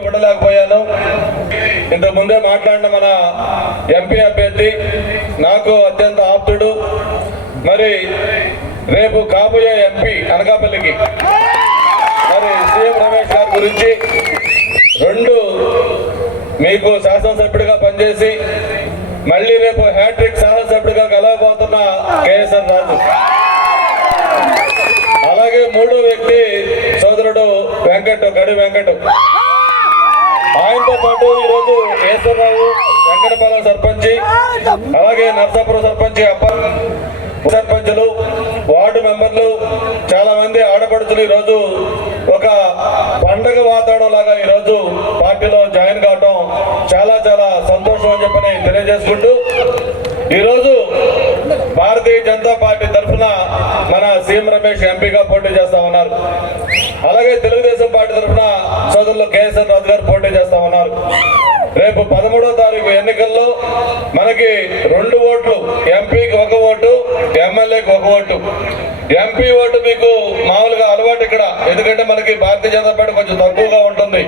ఉండలేకపోయాను. ఇంత ముందే మాట్లాడిన మన ఎంపీ అభ్యర్థి నాకు అత్యంత ఆప్తుడు. మరి రేపు కాబోయే ఎంపీ అనకాపల్లికి. మరి సీఎం రమేష్ గారి గురించి రెండు మీకు శాసనసభ్యుడిగా పనిచేసి మళ్ళీ రేపు హ్యాట్రిక్ శాసనసభ్యుడిగా కలవబోతున్న కేఎస్ఆర్ రాజు. అలాగే మూడో వ్యక్తి సోదరుడు వెంకట్ గడి వెంకట్. ఆయనతో పాటు ఈరోజు ఈశ్వరరావు వెంకటపాలెం సర్పంచి అలాగే నర్సాపురం సర్పంచి అప్ప సర్పంచులు వార్డు మెంబర్లు చాలా మంది ఆడపడుచులు ఈరోజు ఒక పండగ వాతావరణం లాగా ఈరోజు పార్టీలో జాయిన్ కావటం చాలా చాలా సంతోషం అని చెప్పని తెలియజేసుకుంటూ ఈరోజు భారతీయ జనతా పార్టీ తరఫున మన సీఎం రమేష్ ఎంపీగా పోటీ చేస్తా ఉన్నారు. అలాగే తెలుగుదేశం పార్టీ తరఫున సోదరులు కేఎస్ఆర్ రాజు గారు పోటీ చేస్తా ఉన్నారు. రేపు పదమూడో తారీఖు ఎన్నికల్లో మనకి రెండు ఓట్లు ఎంపీకి ఒక ఓటు ఎమ్మెల్యేకి ఒక ఓటు. ఎంపీ ఓటు మీకు మామూలుగా అలవాటు ఇక్కడ ఎందుకంటే మనకి భారతీయ జనతా పార్టీ కొంచెం తక్కువగా ఉంటుంది.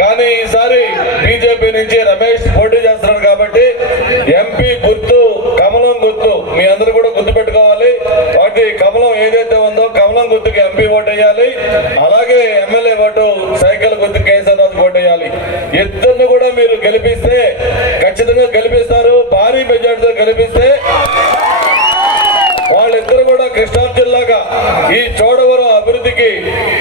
కానీ ఈసారి బీజేపీ నుంచి రమేష్ పోటీ చేస్తున్నారు కాబట్టి ఎంపీ గుర్తు గెలిపిస్తే ఖచ్చితంగా గెలిపిస్తారు భారీ మెజార్టీతో గెలిపిస్తే వాళ్ళిద్దరు కూడా కృష్ణా జిల్లాగా ఈ చోడవరం అభివృద్ధికి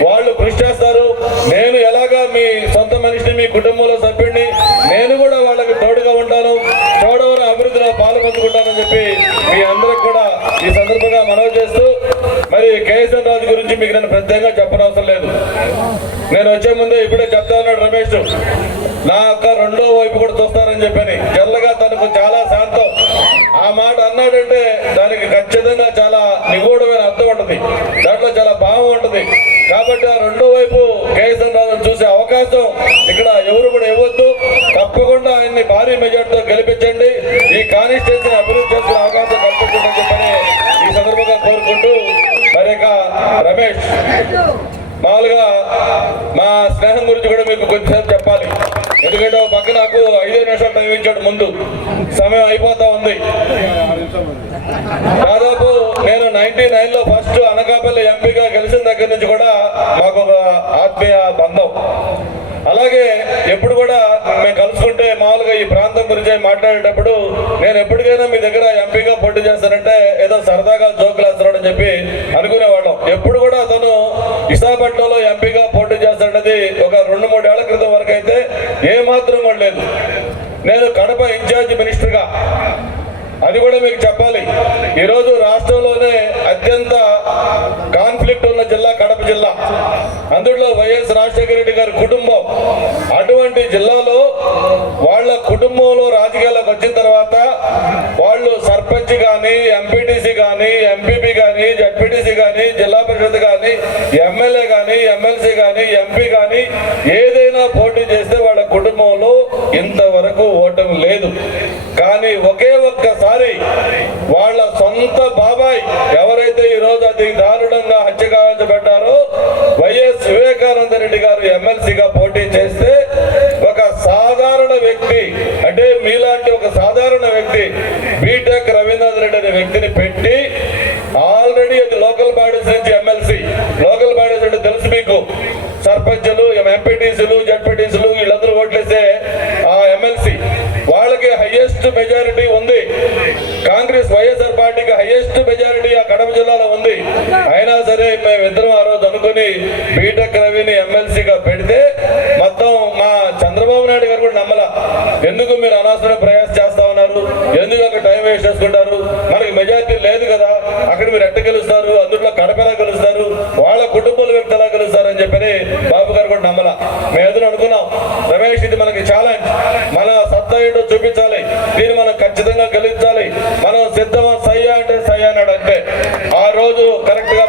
వాళ్ళు కృషి చేస్తారు. నేను ఎలాగా మీ సొంత మనిషిని మీ కుటుంబంలో సభ్యుడిని నేను కూడా వాళ్ళకి తోడుగా ఉంటాను. చోడవరం అభివృద్ధిలో పాల్పంచుకుంటానని చెప్పి మీ అందరికి కూడా ఈ సందర్భంగా మనవి చేస్తూ మరి కేఎస్ఎన్ రాజు గురించి మీకు నేను ప్రత్యేకంగా చెప్పనవసరం లేదు. నేను వచ్చే ముందే ఇప్పుడే చెప్తా ఉన్నాడు రమేష్. నా అక్క రెండో వైపు కూడా చూస్తానని చెప్పని. తెల్లగా తనకు చాలా శాంతం. ఆ మాట అన్నాడంటే దానికి ఖచ్చితంగా చాలా నిగూఢమైన అర్థం ఉంటుంది. దాంట్లో చాలా భావం ఉంటుంది. కాబట్టి ఆ రెండో వైపు కేఎస్ఎన్ రాజు చూసే అవకాశం ఇక్కడ ఎవరు కూడా ఇవ్వద్దు. తప్పకుండా ఆయన్ని భారీ మెజార్టీతో గెలిపించండి. ఈ కాన్స్టిట్యూన్సీ అభివృద్ధి చేసుకునే అవకాశం కల్పించండి చెప్పని ఈ సందర్భంగా కోరుకుంటూ మరి రమేష్. మామూలుగా మా స్నేహం గురించి కూడా మీకు కొంచెం చెప్పాలి. ఎందుకంటే ఒక పక్క నాకు ఐదు నిమిషాలు టైం ఇచ్చాడు ముందు. సమయం అయిపోతా ఉంది. దాదాపు నేను నైన్టీ నైన్లో ఫస్ట్ అనకాపల్లి ఎంపీగా గెలిచిన దగ్గర నుంచి కూడా మాకు ఒక ఆత్మీయ బంధం. అలాగే ఎప్పుడు కూడా మేము కలుసుకుంటే మామూలుగా ఈ ప్రాంతం గురించి మాట్లాడేటప్పుడు నేను ఎప్పటికైనా మీ దగ్గర ఎంపీగా పోటీ చేస్తానంటే ఏదో సరదాగా జోకులు వేస్తున్నాడని చెప్పి అనుకునేవాళ్ళం. ఎప్పుడు కూడా అతను విశాఖపట్నంలో ఎంపీ పోటీ చేస్తాడనేది ఒక రెండు మూడేళ్ళ క్రితం వరకు అయితే ఏ మాత్రం కూడా లేదు నేను కడప ఇన్ఛార్జ్ మినిస్టర్గా. అది కూడా మీకు చెప్పాలి. ఈరోజు రాష్ట్రంలోనే అత్యంత కాన్ఫ్లిక్ట్ ఉన్న జిల్లా కడప జిల్లా. అందులో వైఎస్ రాజశేఖర రెడ్డి గారి కుటుంబం. అటువంటి జిల్లాలో వాళ్ళ కుటుంబంలో రాజకీయాలకు వచ్చిన తర్వాత వాళ్ళు సర్పంచ్ కానీ ఎంపీటీసీ కానీ ఎంపీ కానీ జడ్పీటీసీ కానీ జిల్లా పరిషత్ కానీ ఎమ్మెల్యే కానీ ఎమ్మెల్సీ కానీ ఎంపీ కానీ ఏదైనా పోటీ చేస్తే వాళ్ళ కుటుంబంలో ఇంతవరకు ఓటమి లేదు కానీ ఒకే ఒక్కసారి వాళ్ళ సొంత బాబాయ్ ఎవరైతే ఈ రోజు అది దారుణంగా హత్య కావించబడ్డారో వైఎస్ వివేకానంద రెడ్డి గారు ఎమ్మెల్సీగా పోటీ చేస్తే ఒక సాధారణ వ్యక్తి అంటే మీలాంటి ఒక సాధారణ వ్యక్తి బీటెక్ రవీంద్రనాథ్ రెడ్డి అనే వ్యక్తిని పెట్టి ఆల్రెడీ అది లోకల్ బాడీస్ నుంచి ఎమ్మెల్సీ లోకల్ బాడీస్ అంటే తెలుసు మీకు సర్పంచులు ఎంపీటీసీలు ఎందుకు మీరు అనవసరం ప్రయాస చేస్తా ఉన్నారు? ఎందుకు అక్కడ టైం వేస్ట్ చేసుకుంటారు? మనకి మెజార్టీ లేదు కదా. అక్కడ మీరు ఎట్ట గెలుస్తారు? అందులో కడపలా గెలుస్తారు? వాళ్ళ కుటుంబాల వ్యక్తి గెలుస్తారు అని చెప్పని బాబు గారు కూడా నమ్మల. మేము ఎదురు అనుకున్నాం. రమేష్ ఇది మనకి ఛాలెంజ్ మన సత్తా ఏంటో చూపించాలి. దీన్ని మనం ఖచ్చితంగా గెలించాలి. మనం సిద్ధమా సయ్యా అంటే సయ్యా అన్నాడు అంటే ఆ రోజు కరెక్ట్గా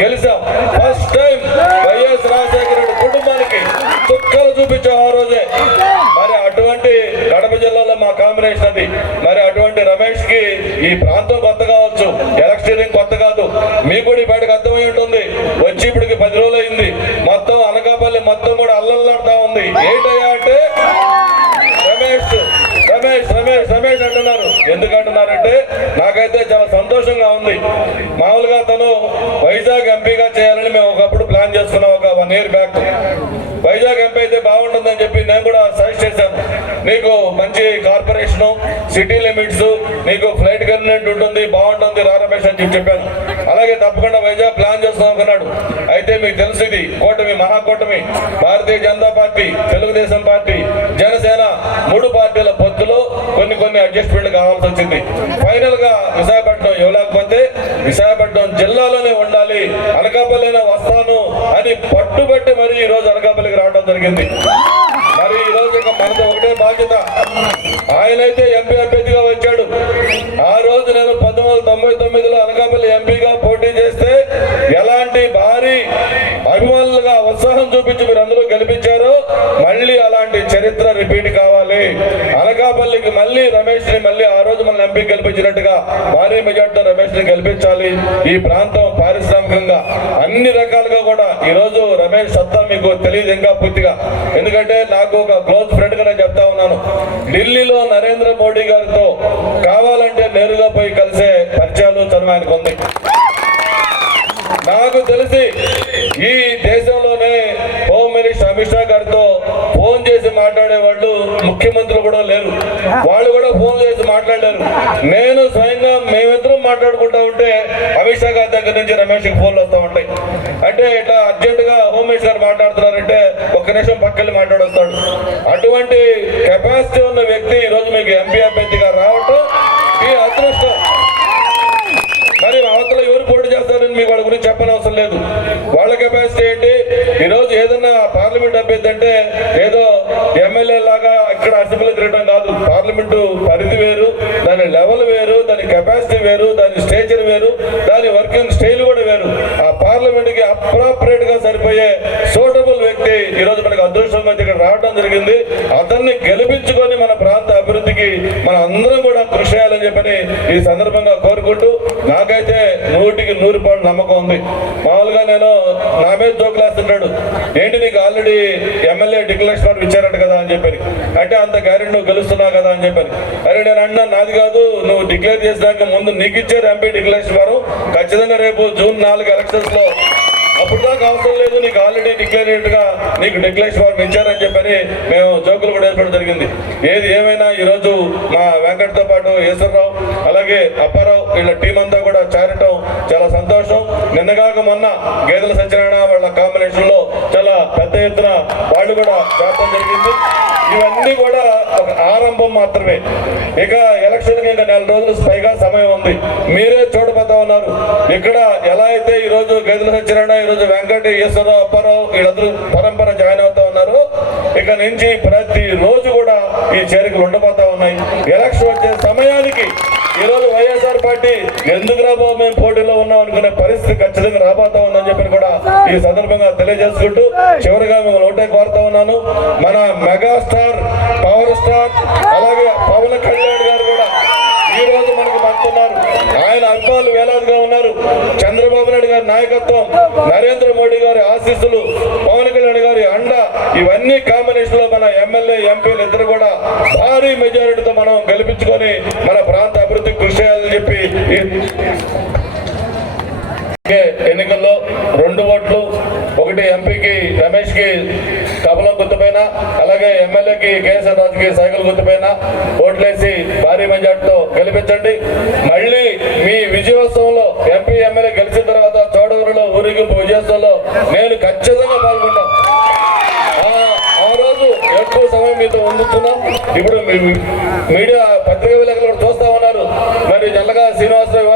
గెలిచాం. First time YS Rajasekhara Reddy కుటుంబానికి చుక్కలు చూపించాం ఆ రోజే. మరి అటువంటి కడప జిల్లాలో మా కాంబినేషన్ అది. మరి అటువంటి రమేష్కి ఈ ప్రాంతం కొత్త కావచ్చు ఎలక్షనీరింగ్ కొత్త కాదు. మీకు కూడా బయటకు అర్థమై ఉంటుంది. వచ్చి ఇప్పటికి పది రోజులు అయింది. మొత్తం అనకాపల్లి మొత్తం కూడా అల్లల్లాడుతా ఉంది. ఏంటయ్యా అంటే రమేష్ రమేష్ రమేష్ రమేష్ అంటున్నారు. ఎందుకంటున్నారంటే నాకైతే చాలా సంతోషంగా ఉంది. మామూలుగా తను బ్యాక్ వైజాగ్ ఎంపీ అయితే బాగుంటుందని చెప్పి నేను కూడా సజెస్ట్ చేశాను నీకు మంచి కార్పొరేషన్ సిటీ లిమిట్స్ నీకు ఫ్లైట్ కన్వెంట్ ఉంటుంది బాగుంటుంది రా రమేష్ అని చెప్పి చెప్పాను. అలాగే తప్పకుండా వైజాగ్ ప్లాన్ చేస్తాం అనుకున్నాడు అయితే మీకు తెలుసు ఇది కూటమి మహాకూటమి భారతీయ జనతా పార్టీ తెలుగుదేశం పార్టీ జనసేన మూడు పార్టీల పొత్తులో కొన్ని కొన్ని అడ్జస్ట్మెంట్ కావాల్సి వచ్చింది. ఫైనల్గా విశాఖపట్నం ఇవ్వలేకపోతే విశాఖపట్నం జిల్లాలో ఉండాలి అనకాపల్లిలో వస్తాను అని పట్టుబట్టి మరి ఈ రోజు అనకాపల్లికి రావడం జరిగింది. మరి ఈ రోజు ఇక ఒకటే బాధ్యత. ఆయనైతే ఎంపీ అభ్యర్థిగా వచ్చాడు. ఆ రోజు నేను పంతొమ్మిది వందల తొంభై తొమ్మిదిలో అనకాపల్లి ఎంపీగా పోటీ చేస్తే ఎలాంటి భారీ అభిమానులుగా ఉత్సాహం చూపించి మీరు అందరూ గెలిపించారు మళ్ళీ అలాంటి చరిత్ర రిపీట్ కావాలి. మళ్ళీ రమేష్ని మళ్ళీ ఆ రోజు మన ఎంపీ గెలిపించినట్టుగా భారీ మెజార్టీతో రమేష్ని గెలిపించాలి. ఈ ప్రాంతం పారిశ్రామికంగా అన్ని రకాలుగా కూడా ఈ రోజు రమేష్ సత్తా మీకు తెలియదు ఇంకా పూర్తిగా. ఎందుకంటే నాకు ఒక క్లోజ్ ఫ్రెండ్గా నేను చెప్తా ఉన్నాను. ఢిల్లీలో నరేంద్ర మోడీ గారితో కావాలంటే నేరుగా పోయి కలిసే పరిచయాలు చదువు ఆయనకు ఉంది. నాకు తెలిసి ఈ దేశంలోనే హోమ్ మినిస్టర్ అమిత్ షా గారితో ఫోన్ చేసి మాట్లాడేవాడు ముఖ్యమంత్రులు కూడా లేరు. వాళ్ళు కూడా ఫోన్ చేసి మాట్లాడారు. నేను స్వయంగా మేమిద్దరం మాట్లాడుకుంటా ఉంటే అమిత్ షా గారి దగ్గర నుంచి రమేష్ ఫోన్లు వస్తూ ఉంటాయి. అంటే ఇట్లా అర్జెంట్గా హోమ్ గారు మాట్లాడుతున్నారంటే ఒక్క నిమిషం పక్కన మాట్లాడొస్తాడు. అటువంటి కెపాసిటీ ఉన్న వ్యక్తి ఈ రోజు మీకు ఎంపీ అభ్యర్థిగా రావటం ఈ అదృష్టం. మరి అవతల ఎవరు పోటీ చేస్తారని మీకు వాళ్ళ గురించి చెప్పనవసరం లేదు. వాళ్ళ కెపాసిటీ ఏంటి? ఈరోజు ఏదన్నా పార్లమెంట్ అభ్యర్థి అంటే ఏదో ఎమ్మెల్యే లాగా అక్కడ అసెంబ్లీ తిరగడం కాదు. పార్లమెంటు పరిధి వేరు దాని లెవెల్ వేరు దాని కెపాసిటీ వేరు దాని స్టేచర్ వేరు దాని వర్కింగ్ స్టైల్ కూడా వేరు. ఆ పార్లమెంట్కి గా సరిపోయే సో వ్యక్తి ఈ రోజు మనకు అదృష్టంగా ఇక్కడ రావడం జరిగింది. అతన్ని గెలిపించుకొని మన ప్రాంత అభివృద్ధికి మన అందరం కూడా కృషి చేయాలని చెప్పని ఈ సందర్భంగా కోరుకుంటూ నాకైతే నూటికి నూరు పాటు నమ్మకం ఉంది. మామూలుగా నేను నా మీద జోకులేస్తుంటాడు. ఏంటి నీకు ఆల్రెడీ ఎమ్మెల్యే డిక్లరేషన్ ఇచ్చారట కదా అని చెప్పని. అంటే అంత గ్యారెంటీ నువ్వు గెలుస్తున్నావు కదా అని చెప్పని. అరే నేను అన్నా నాది కాదు. నువ్వు డిక్లేర్ చేసినాక ముందు నీకు ఇచ్చారు ఎంపీ డిక్లరేషన్ వారు. ఖచ్చితంగా రేపు జూన్ నాలుగు ఎలక్షన్స్లో అప్పుడు దాకా అవసరం లేదు నీకు ఆల్రెడీ డిక్లరేట్గా నీకు డిక్లరేషన్ ఫార్మ్ ఇచ్చారని చెప్పని మేము జోకులు కూడా ఏర్పడడం జరిగింది. ఏది ఏమైనా ఈ రోజు మా వెంకట్తో పాటు ఈశ్వరరావు అలాగే అప్పారావు వీళ్ళ టీం అంతా కూడా చేరటం చాలా సంతోషం. నిన్నగాక మొన్న గేదెల సత్యనారాయణ వాళ్ళ కాంబినేషన్లో చాలా పెద్ద ఎత్తున వాళ్ళు కూడా చేరటం జరిగింది. ఇవన్నీ కూడా ఒక ఆరంభం మాత్రమే. ఇక ఎలక్షన్ ఇంకా నెల రోజులు పైగా సమయం ఉంది. మీరే చూడబోతా ఉన్నారు. ఇక్కడ ఎలా అయితే ఈ రోజు గదిల సత్యనారాయణ ఈ రోజు అప్పారావు వీళ్ళందరూ పరంపర జాయిన్ అవుతా ఉన్నారు. ఇక నుంచి ప్రతి రోజు కూడా ఈ చేరికలు ఉండబోతా ఉన్నాయి. ఎలక్షన్ వచ్చే సమయానికి ఈ రోజు వైఎస్ఆర్ పార్టీ ఎందుకు రాబో మేము పోటీలో ఉన్నాం అనుకునే పరిస్థితి ఖచ్చితంగా రాబోతా ఉందని చెప్పి కూడా ఈ సందర్భంగా తెలియజేసుకుంటూ చివరిగా మిమ్మల్ని ఒకటే కోరుతా ఉన్నాను. మన మెగాస్టార్ పవర్ స్టార్ అలాగే పవన్ కళ్యాణ్ గారు చేస్తున్నారు ఆయన అర్థాలు వేలాదిగా ఉన్నారు. చంద్రబాబు నాయుడు గారి నాయకత్వం నరేంద్ర మోడీ గారి ఆశీస్సులు పవన్ కళ్యాణ్ గారి అండ ఇవన్నీ కాంబినేషన్లో మన ఎమ్మెల్యే ఎంపీలు ఇద్దరు కూడా భారీ మెజారిటీతో మనం గెలిపించుకొని మన ప్రాంత అభివృద్ధికి కృషి చేయాలని చెప్పి ఎన్నికల్లో రెండు ఓట్లు ఒకటి ఎంపీకి రమేష్కి కమలం గుర్తుపైన అలాగే ఎమ్మెల్యేకి కేఎస్ఆర్ రాజుకి సైకిల్ గుర్తుపైన ఓట్లేసి భారీ మెజార్టీతో గెలిపించండి మళ్ళీ మీ విజయోత్సవంలో ఎంపీ ఎమ్మెల్యే గెలిచిన తర్వాత చోడవరిలో ఊరికి విజయోత్సవంలో నేను ఖచ్చితంగా పాల్గొంటాను ఆ- రోజు ఎక్కువ సమయం మీతో ఉంచుతున్నాం ఇప్పుడు మీడియా పత్రికా విలేకరులు చూస్తా ఉన్నారు. మరి జల్లగా శ్రీనివాసరావు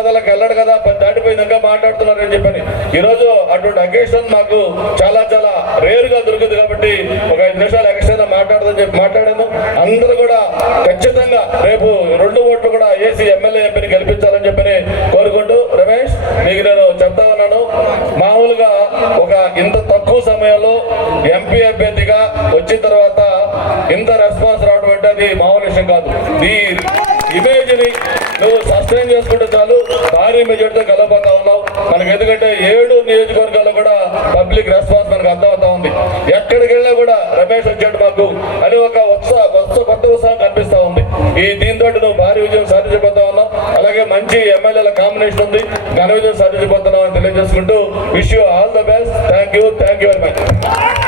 మాట్లాడుతున్నారని చెప్పని. ఈ రోజు అటువంటి అకేషన్ మాకు చాలా చాలా రేర్గా దొరుకుతుంది కాబట్టి ఒక ఐదు నిమిషాలు ఎక్స్ట్రా మాట్లాడదని చెప్పి మాట్లాడాను అందరూ కూడా ఖచ్చితంగా రేపు రెండు ఓట్లు కూడా ఏసీ ఎమ్మెల్యే ఎంపీని గెలిపించాలని చెప్పని కోరుకుంటూ రమేష్ నీకు నేను చెప్తా ఉన్నాను. మామూలుగా ఒక ఇంత తక్కువ సమయంలో ఎంపీ అభ్యర్థిగా వచ్చిన తర్వాత ఇంత రెస్పాన్స్ రావడం అంటే అది మామూలు విషయం కాదు. ఈ ఇమేజ్ని నువ్వు సస్టైన్ చేసుకుంటే చాలు భారీ మెజార్టీతో గెలవబోతా ఉన్నావు. మనకి ఎందుకంటే ఏడు నియోజకవర్గాల్లో కూడా పబ్లిక్ రెస్పాన్స్ మనకు అర్థమవుతా ఉంది. ఎక్కడికి వెళ్ళినా కూడా రమేష్ వచ్చాడు మాకు. అని ఒక ఉత్సాహ కొత్త కొత్త ఉత్సాహం కనిపిస్తా ఉంది. ఈ దీంతో నువ్వు భారీ విజయం సాధించబోతా ఉన్నావు. అలాగే మంచి ఎమ్మెల్యేల కాంబినేషన్ ఉంది. ఘన విజయం సాధించబోతున్నావు అని తెలియజేసుకుంటూ wish you all the best. Thank you thank you very much.